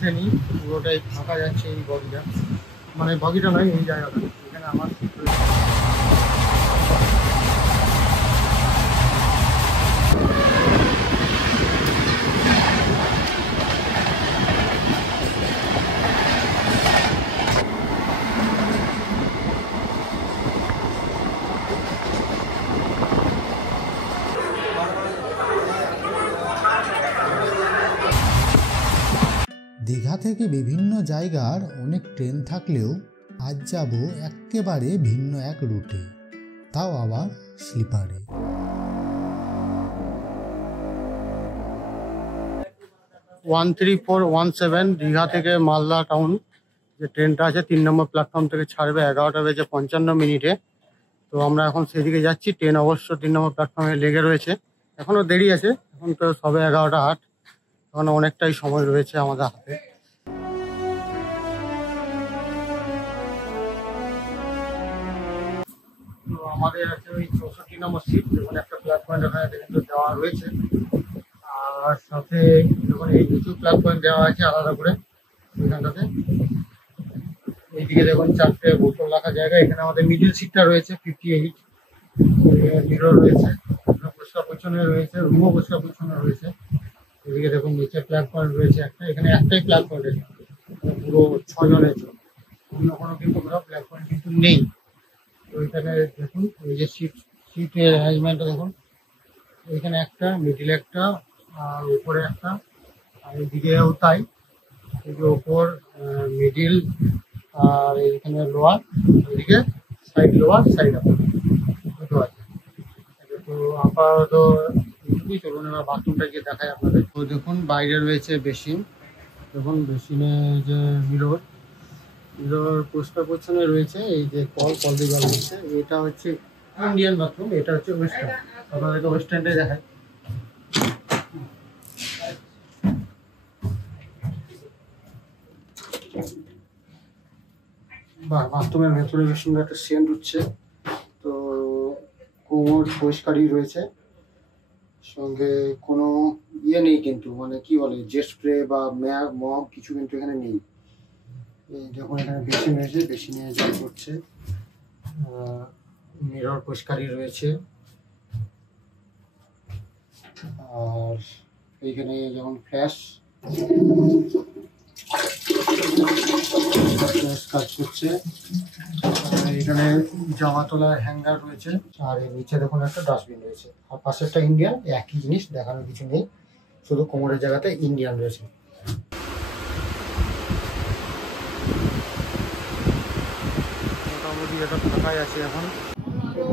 শ্রেণী, পুরোটাই ফাঁকা যাচ্ছে এই বগিটা, মানে বগিটা নয় এই জায়গাটা, এখানে আমার সিট রয়েছে। দীঘা থেকে বিভিন্ন জায়গার অনেক ট্রেন থাকলেও আজ যাব একেবারে ভিন্ন এক রুটে, তাও আবার স্লিপারে। 13417 দীঘা থেকে মালদা টাউন যে ট্রেনটা আছে 3 নম্বর প্ল্যাটফর্ম থেকে ছাড়বে 11:55 তো আমরা এখন সেদিকে যাচ্ছি। ট্রেন অবশ্য 3 নম্বর প্ল্যাটফর্মে লেগে রয়েছে, এখনও দেরি আছে, এখন তো সবে 11:08, এখন অনেকটাই সময় রয়েছে আমাদের হাতে। তো আমাদের আছে ওই 64 নম্বর সিট, যেখানে একটা প্লাস পয়েন্ট ওখানে কিন্তু দেওয়া রয়েছে, আর সাথে যখন এই নিচু প্লাস পয়েন্ট দেওয়া আছে আলাদা করে ওইখানটাতে। এইদিকে দেখুন 4টে বোতল রাখার জায়গা, এখানে আমাদের মিডিল সিটটা রয়েছে 58, মিরর রয়েছে, পরিষ্কার পরিচ্ছন্ন রয়েছে, রুমও পরিষ্কার পরিচ্ছন্ন রয়েছে। এদিকে দেখুন নিচে প্লাগ পয়েন্ট রয়েছে একটা, এখানে একটাই প্লাগ পয়েন্ট আছে পুরো 6 জনের জন্য, অন্য কোনো কিন্তু কোথাও প্লাগ পয়েন্ট কিন্তু নেই। তো এখানে দেখুন এই যে সিটের অ্যারেঞ্জমেন্টটা দেখুন, এখানে একটা, মিডিলে একটা, আর উপরে একটা, আর এইদিকেও তাই, এই যে ওপর মিডিল আর এইখানে লোয়ার, এদিকে সাইড লোয়ার সাইড আপার দুটো আছে। তো আপাতত এইটুকুই, চলুন এবার বাথরুমটা গিয়ে দেখায় আপনাদের। তো দেখুন বাইরে রয়েছে বেসিন, দেখুন বেসিনে যে মিরর পরিষ্কার পরিচ্ছন্ন রয়েছে। এই যে কল দিয়ে জল দিচ্ছে, এটা হচ্ছে ইন্ডিয়ান বাথরুম, এটা হচ্ছে ওয়েস্টার্ন, আপনাদেরকে ওয়েস্টার্নটাই দেখায়। বা বাথরুমের ভেতরে বেশ সুন্দর একটা সেন্ট উঠছে। তো কোমর পরিষ্কারই রয়েছে, সঙ্গে কোনো ইয়ে নেই কিন্তু, মানে কি বলে জেট স্প্রে বা মগ কিছু কিন্তু এখানে নেই। যখন এখানে বেসিন রয়েছে, বেসিনে জল পড়ছে, মিরর পরিষ্কারই রয়েছে। আর এইখানে যেমন ফ্ল্যাশ কাজ করছে, এখানে জামা তোলার হ্যাঙ্গার রয়েছে, আর এর নিচে দেখুন একটা ডাস্টবিন রয়েছে, আর পাশে একটা ইন্ডিয়ান, একই জিনিস, দেখানোর কিছু নেই, শুধু কোমরের জায়গাতে ইন্ডিয়ান রয়েছে। মোটামুটি এটা ফাঁকাই আছে এখন। তো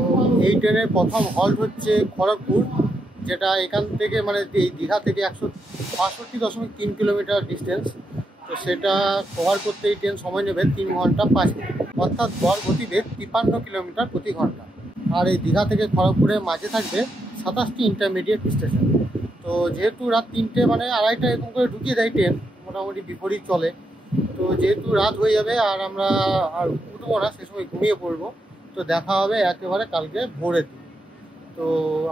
এই ট্রেনের প্রথম হল্ট হচ্ছে খড়গপুর, যেটা এখান থেকে মানে দীঘা থেকে 165.3 কিলোমিটার ডিস্টেন্স। তো সেটা কভার করতে এই ট্রেন সময় নেবে 3 ঘন্টা 5 মিনিট, অর্থাৎ গড় গতিবেগ 53 কিলোমিটার প্রতি ঘন্টা। আর এই দীঘা থেকে খড়গপুরের মাঝে থাকবে 27টি ইন্টারমিডিয়েট স্টেশন। তো যেহেতু রাত 3টে মানে 2:30 এরকম করে ঢুকিয়ে দেয় ট্রেন, মোটামুটি বিপরীত চলে। তো যেহেতু রাত হয়ে যাবে আর আমরা আর উঠবো না, সে সময় ঘুমিয়ে পড়বো। তো দেখা হবে একেবারে কালকে ভোরের দিকে। তো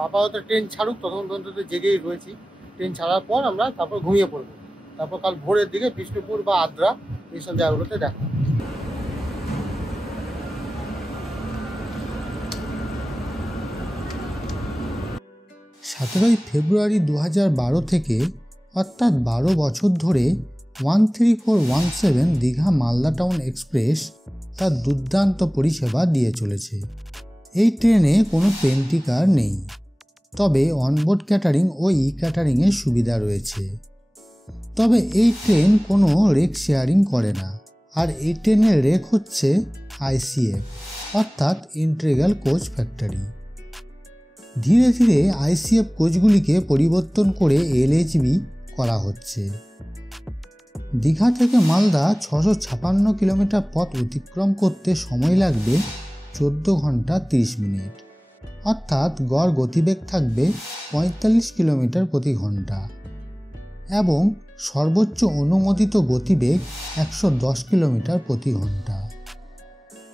আপাতত ট্রেন ছাড়ুক, তখন পর্যন্ত জেগেই রয়েছি। ট্রেন ছাড়ার পর আমরা তারপর ঘুমিয়ে পড়বো, তারপর কাল ভোরের দিকে বিষ্ণুপুর বা আদ্রা এইসব জায়গাগুলোতে দেখা। 17 ফেব্রুয়ারি 2012 থেকে, অর্থাৎ 12 বছর ধরে 13417 দীঘা মালদা টাউন এক্সপ্রেস তার দুর্দান্ত পরিষেবা দিয়ে চলেছে। এই ট্রেনে কোনো পেন্টিকার নেই, তবে অনবোর্ড ক্যাটারিং ও ক্যাটারিংয়ের সুবিধা রয়েছে। তবে এই ট্রেন কোনো রেক শেয়ারিং করে না, আর এই ট্রেনের রেক হচ্ছে ICF, অর্থাৎ ইন্টিগ্রাল কোচ ফ্যাক্টরি। ধীরে ধীরে ICF কোচগুলিকে পরিবর্তন করে LHB করা হচ্ছে। দীঘা থেকে মালদা 656 কিলোমিটার পথ অতিক্রম করতে সময় লাগবে 14 ঘন্টা 30 মিনিট, অর্থাৎ গড় গতিবেগ থাকবে 45 কিলোমিটার প্রতি ঘন্টা এবং সর্বোচ্চ অনুমোদিত গতিবেগ 110 কিলোমিটার প্রতি ঘন্টা।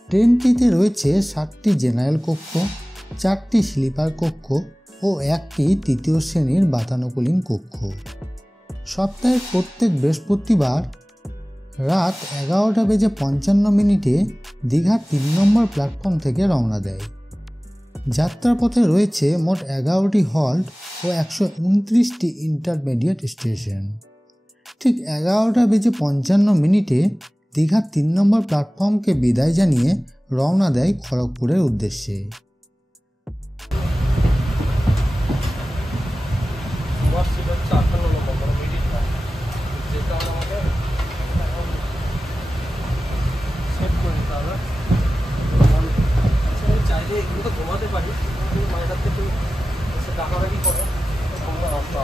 ট্রেনটিতে রয়েছে 7টি জেনারেল কক্ষ, 4টি স্লিপার কক্ষ ও 1টি তৃতীয় শ্রেণীর বাতানুকূলিত কক্ষ। সপ্তাহের প্রত্যেক বৃহস্পতিবার রাত 11:55 দীঘার 3 নম্বর প্ল্যাটফর্ম থেকে রওনা দেয়। যাত্রাপথে রয়েছে মোট 11টি হল্ট ও 129টি ইন্টারমিডিয়েট স্টেশন। ঠিক 11:55 দীঘার 3 নম্বর প্ল্যাটফর্মকে বিদায় জানিয়ে রওনা দেয় খড়গপুরের উদ্দেশ্যে। চাইলে এগুলো তো ঘুমাতে পারি, মায়ের কাছ থেকে ডাকাডাকি করে রাস্তা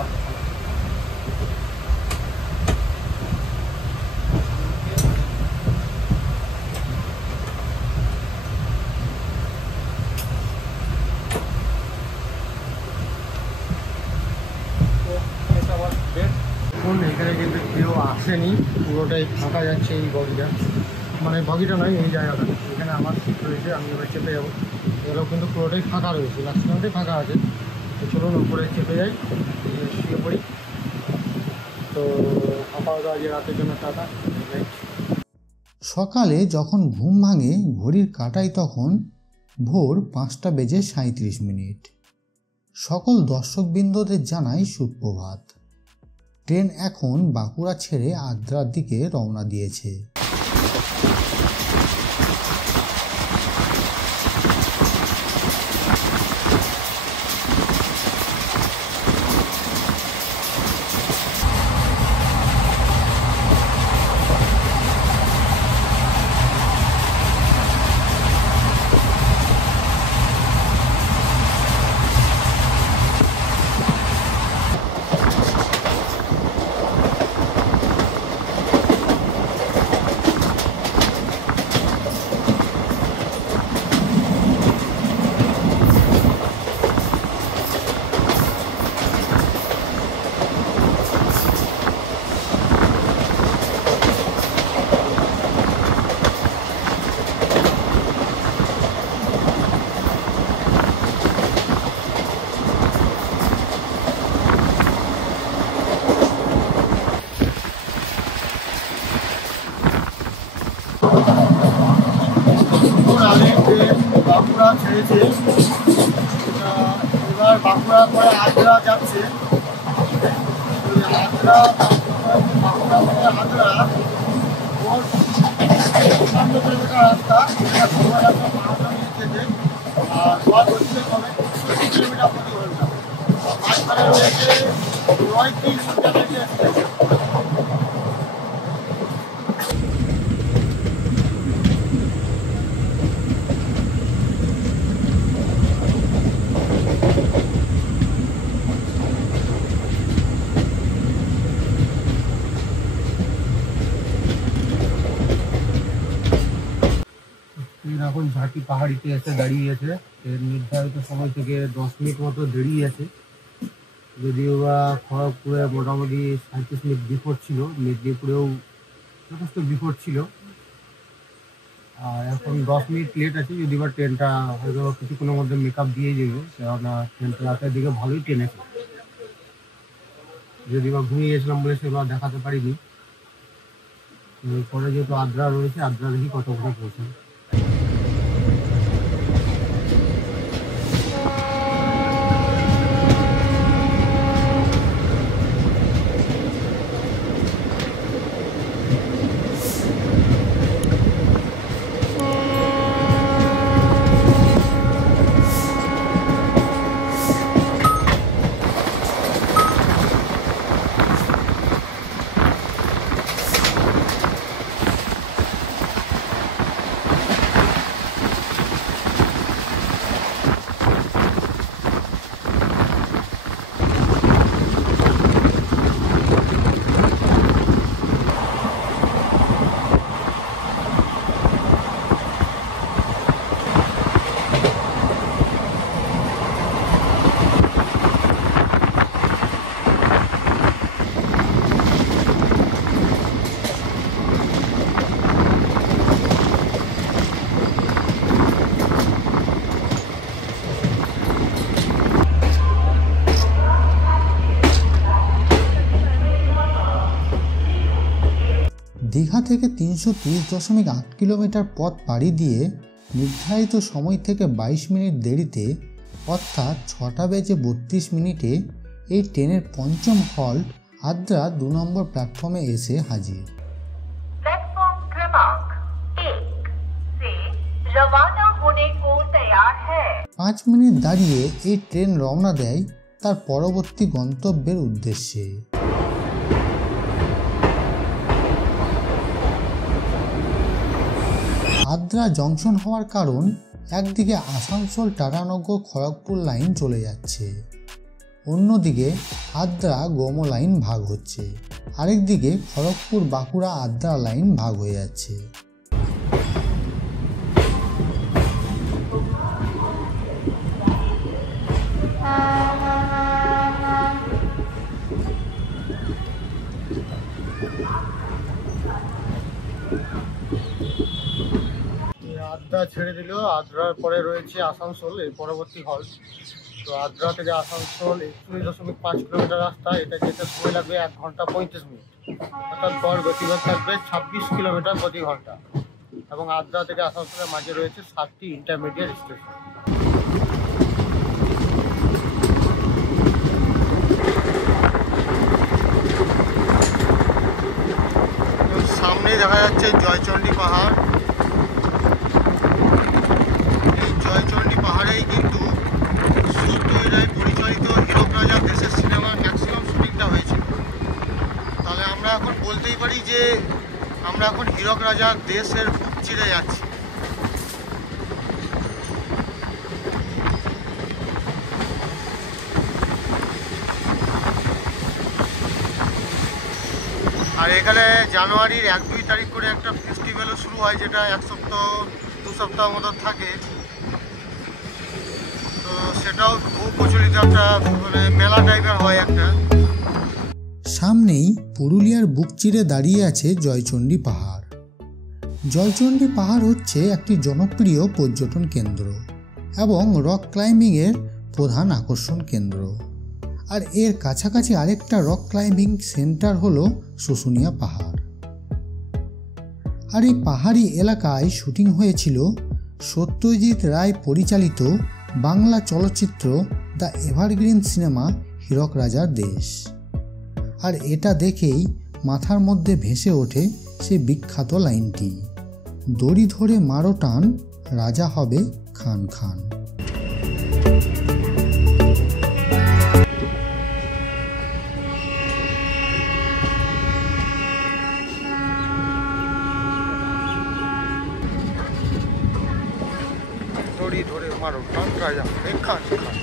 এখন এখানে কিন্তু কেউ আসেনি, পুরোটাই ফাঁকা যাচ্ছে এই বগিটা, মানে বগিটা নয় এই জায়গাটা। এখানে আমার সিট রয়েছে, আমি এবার চেপে যাবো। এগুলো কিন্তু পুরোটাই ফাঁকা রয়েছে, লাস্টটাই ফাঁকা আছে। তো চলুন উপরে চেপে যাই, শুয়ে পড়ি। তো আপাতত আজ রাতের জন্য টাটা। সকালে যখন ঘুম ভাঙে ঘড়ির কাঁটায় তখন ভোর 5:37। সকল দর্শকবৃন্দদের জানাই সুপ্রভাত। ট্রেন এখন বাঁকুড়া ছেড়ে আদ্রার দিকে রওনা দিয়েছে। বাঁকুড়া ছেড়েছে, এবার বাঁকুড়া করে আদ্রা যাচ্ছে। আদ্রা বাঁকুড়া থেকে আদ্রা 55 কিলোমিটার রাস্তা, সময় রাস্তা 12 মিনিট যেতে, আর জল হচ্ছে কমে 60 কিলোমিটার প্রতি ঘন্টা। মাঝখানে রয়েছে 9টি ইন্টারমিডিয়েট স্টেশন। এখন ঝাঁটি পাহাড়িতে এসে দাঁড়িয়েছে। এর নির্ধারিত সময় থেকে 10 মিনিট মতো দেরি আছে, যদিও বা খড়গপুরে মোটামুটি 37 মিনিট বিফোর ছিল, মেদিনীপুরেও যথেষ্ট বিফোর ছিল। আর এখন 10 মিনিট লেট আছে, যদি বা ট্রেনটা হয়তো কিছুক্ষণের মধ্যে মেকআপ দিয়ে যাবে, কেননা ট্রেনটা রাতের দিকে ভালোই ট্রেন আছে। যদি বা ঘুমিয়ে গেছিলাম বলে সেগুলো দেখাতে পারিনি। পরে যেহেতু আদ্রা রয়েছে, আদ্রা দেখি কতক্ষণে পৌঁছায়। দীঘা থেকে 330.8 কিলোমিটার পথ পাড়ি দিয়ে নির্ধারিত সময় থেকে 22 মিনিট দেরিতে অর্থাৎ 6:32 এই ট্রেনের পঞ্চম হল্ট আদ্রা 2 নম্বর প্ল্যাটফর্মে এসে হাজির। प्लेटफॉर्म क्रमांक 1 से रवाना होने को तैयार है। 5 মিনিট দাঁড়িয়ে এই ট্রেন রওনা দেয় তার পরবর্তী গন্তব্যের উদ্দেশ্যে। আদ্রা জংশন হওয়ার কারণ একদিকে আসানসোল টাটানগর খড়গপুর লাইন চলে যাচ্ছে, অন্যদিকে আদ্রা গোমো লাইন ভাগ হচ্ছে, আরেকদিকে খড়গপুর বাঁকুড়া আদ্রা লাইন ভাগ হয়ে যাচ্ছে। আদ্রা ছেড়ে দিল, আদ্রার পরে রয়েছে আসানসোল, এর পরবর্তী হল্ট। তো আদ্রা থেকে আসানসোল 41.5 কিলোমিটার রাস্তা, এটা যেতে সময় লাগবে 1 ঘন্টা 35 মিনিট, অর্থাৎ গড় গতিবেগ থাকবে 26 কিলোমিটার প্রতি ঘন্টা। এবং আদ্রা থেকে আসানসোলের মাঝে রয়েছে 7টি ইন্টারমিডিয়েট স্টেশন। সামনে দেখা যাচ্ছে জয়চণ্ডী পাহাড়। এই জয়চণ্ডী পাহাড়েই কিন্তু সত্যজিৎ রায় পরিচালিত হীরক রাজার দেশের সিনেমার ম্যাক্সিমাম শুটিংটা হয়েছিল। তাহলে আমরা এখন বলতেই পারি যে আমরা এখন হীরক রাজার দেশের বুক চিরে যাচ্ছি। আর এখানে জানুয়ারির 1-2 তারিখ করে একটা ফেস্টিভ্যালও শুরু হয়, যেটা 1 সপ্তাহ 2 সপ্তাহ মতো থাকে। তো সেটাও খুব প্রচলিত একটা মানে মেলা টাইপের হয় একটা। সামনেই পুরুলিয়ার বুক চিরে দাঁড়িয়ে আছে জয়চণ্ডী পাহাড়। জয়চণ্ডী পাহাড় হচ্ছে একটি জনপ্রিয় পর্যটন কেন্দ্র এবং রক ক্লাইম্বিংয়ের প্রধান আকর্ষণ কেন্দ্র। আর এর কাছাকাছি আরেকটা রক ক্লাইম্বিং সেন্টার হলো শুশুনিয়া পাহাড়। আর এই পাহাড়ি এলাকায় শুটিং হয়েছিল সত্যজিৎ রায় পরিচালিত বাংলা চলচ্চিত্র দ্য এভারগ্রিন সিনেমা হীরক রাজার দেশ। আর এটা দেখেই মাথার মধ্যে ভেসে ওঠে সেই বিখ্যাত লাইনটি, দড়ি ধরে মারো টান, রাজা হবে খান খান। দড়ি ধরে মারো টান, রাজা হবে খান খান।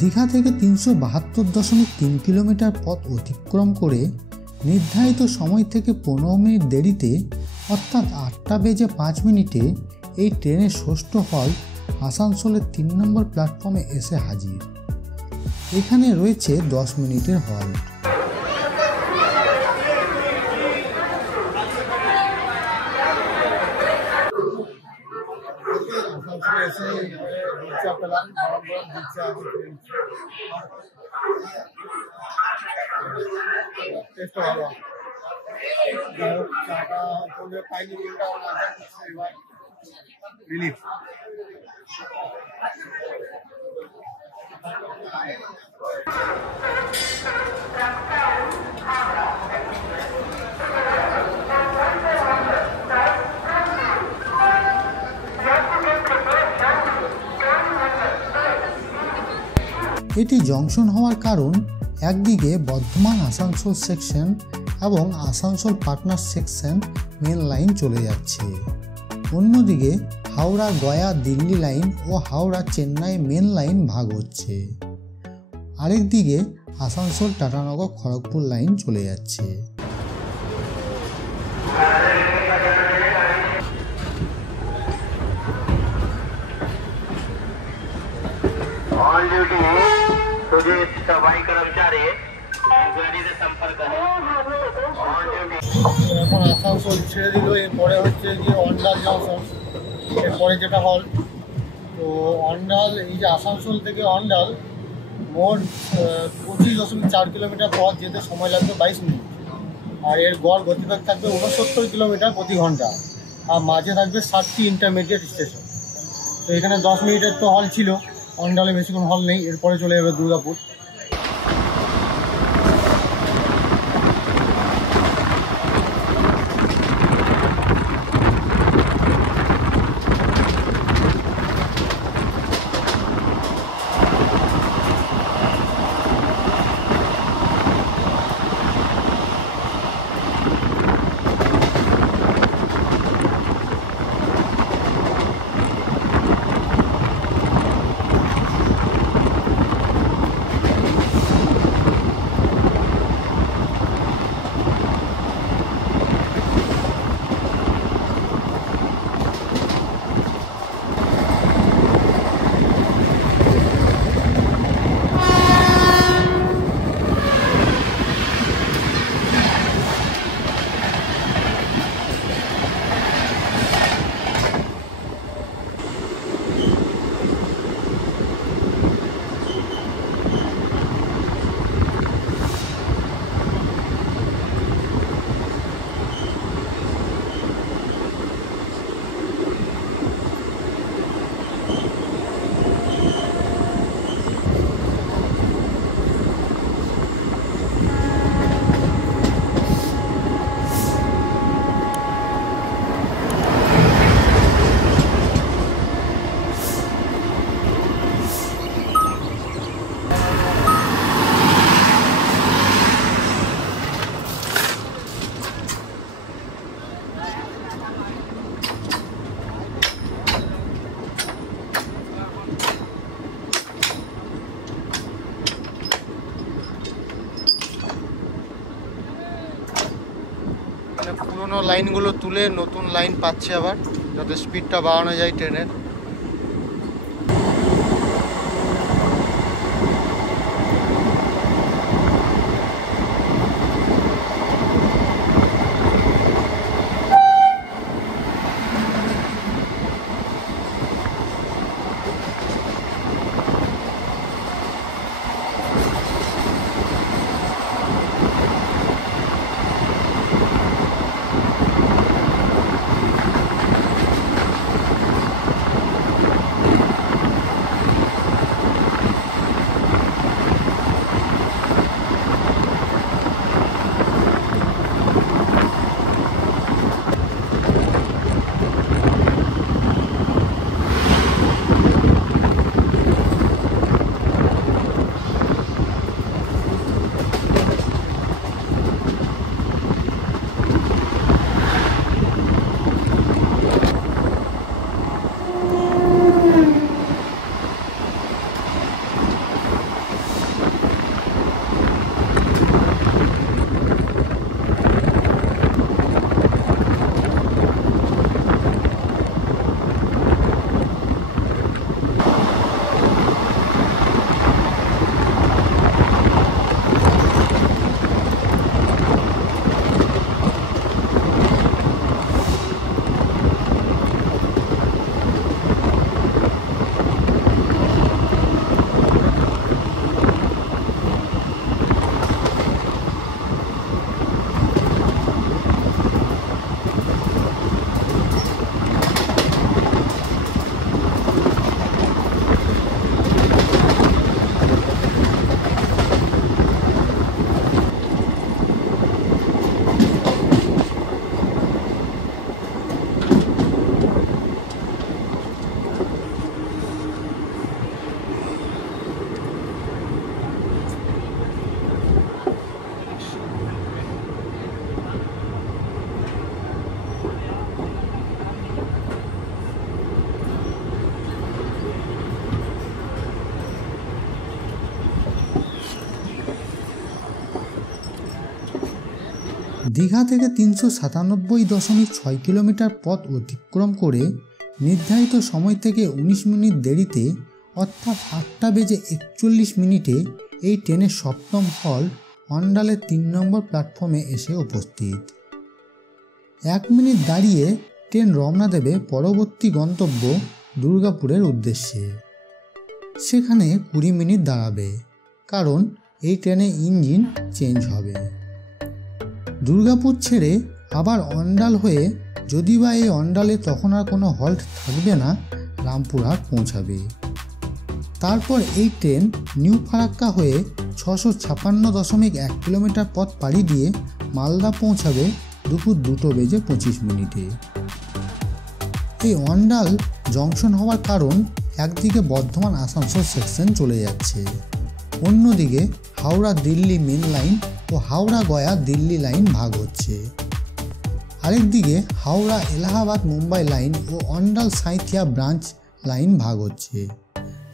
দীঘা থেকে 372.3 কিলোমিটার পথ অতিক্রম করে নির্ধারিত সময় থেকে 15 মিনিট দেরিতে অর্থাৎ 8:05 এই ট্রেনের ষষ্ঠ হল্ট আসানসোলের 3 নম্বর প্ল্যাটফর্মে এসে হাজির। এখানে রয়েছে 10 মিনিটের হল্ট। এটি জংশন হওয়ার কারণ একদিকে বর্ধমান আসানসোল সেকশন এবং Asansol Patna section main line চলে যাচ্ছে, অন্যদিকে হাওড়া গয়া দিল্লি লাইন ও হাওড়া চেন্নাই মেন লাইন ভাগ হচ্ছে, আরেকদিকে আসানসোল টাটানগর খড়গপুর লাইন চলে যাচ্ছে। ऑन ड्यूटी तुझे सफाई कर्मचारी इंक्वायरी से संपर्क है। ऑन ड्यूटी এখন আসানসোল ছেড়ে দিল, এরপরে হচ্ছে যে অন্ডাল জংশন, এরপরে যেটা হল। তো অন্ডাল, এই যে আসানসোল থেকে অন্ডাল মোট 25.4 কিলোমিটার পথ যেতে সময় লাগবে 22 মিনিট, আর এর গড় গতিবেগ থাকবে 69 কিলোমিটার প্রতি ঘন্টা, আর মাঝে থাকবে 7টি ইন্টারমিডিয়েট স্টেশন। তো এখানে 10 মিনিটের তো হল ছিল, অন্ডালে বেশিক্ষণ হল নেই, এরপরে চলে যাবে দুর্গাপুর। পুরোনো লাইনগুলো তুলে নতুন লাইন পাচ্ছে আবার, যাতে স্পিডটা বাড়ানো যায় ট্রেনের। দীঘা থেকে 397.6 কিলোমিটার পথ অতিক্রম করে নির্ধারিত সময় থেকে 19 মিনিট দেরিতে অর্থাৎ 8:41 এই ট্রেনের সপ্তম হল্ট অন্ডালের 3 নম্বর প্ল্যাটফর্মে এসে উপস্থিত। 1 মিনিট দাঁড়িয়ে ট্রেন রওনা দেবে পরবর্তী গন্তব্য দুর্গাপুরের উদ্দেশ্যে। সেখানে 20 মিনিট দাঁড়াবে, কারণ এই ট্রেনে ইঞ্জিন চেঞ্জ হবে। দুর্গাপুর ছেড়ে আবার অন্ডাল হয়ে, যদি বা এই অন্ডালে তখন আর কোনো হল্ট থাকবে না, রামপুরহাট পৌঁছাবে। তারপর এই ট্রেন নিউ ফারাক্কা হয়ে 656.1 কিলোমিটার পথ পাড়ি দিয়ে মালদা পৌঁছাবে দুপুর 2:25। এই অন্ডাল জংশন হওয়ার কারণ একদিকে বর্ধমান আসানসোল সেকশন চলে যাচ্ছে, অন্যদিকে হাওড়া দিল্লি মেন লাইন ও হাওড়া গয়া দিল্লি লাইন ভাগ হচ্ছে, আরেকদিকে হাওড়া এলাহাবাদ মুম্বাই লাইন ও অন্ডাল সাঁইথিয়া ব্রাঞ্চ লাইন ভাগ হচ্ছে।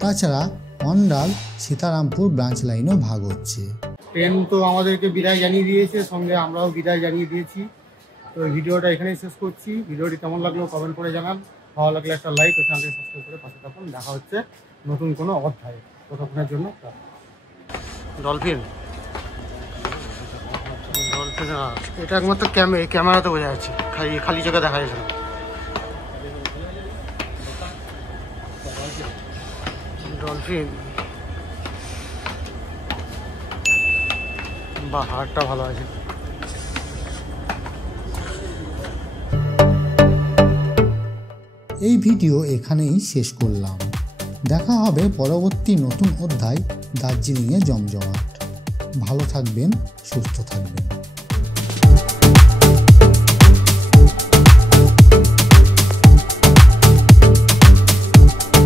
তাছাড়া অন্ডাল সীতারামপুর ব্রাঞ্চ লাইনও ভাগ হচ্ছে। ট্রেন তো আমাদেরকে বিদায় জানিয়ে দিয়েছে, সঙ্গে আমরাও বিদায় জানিয়ে দিয়েছি। তো ভিডিওটা এখানেই শেষ করছি। ভিডিওটি কেমন লাগলো কমেন্ট করে জানান, ভালো লাগলে একটা লাইক ও চ্যানেলটি সাবস্ক্রাইব করে পাশে থাকুন। দেখা হচ্ছে নতুন কোনো অধ্যায়ে। ততক্ষণের জন্য ডলফিন এটা একমাত্র ক্যামেরাতে বোঝা যাচ্ছে, খালি চোখে দেখা যাচ্ছে না। ডলফিন বা হাড়টা ভালো আছে। এই ভিডিও এখানেই শেষ করলাম। দেখা হবে পরবর্তী নতুন অধ্যায় দার্জিলিংয়ে জমজমাট। ভালো থাকবেন, সুস্থ থাকবেন।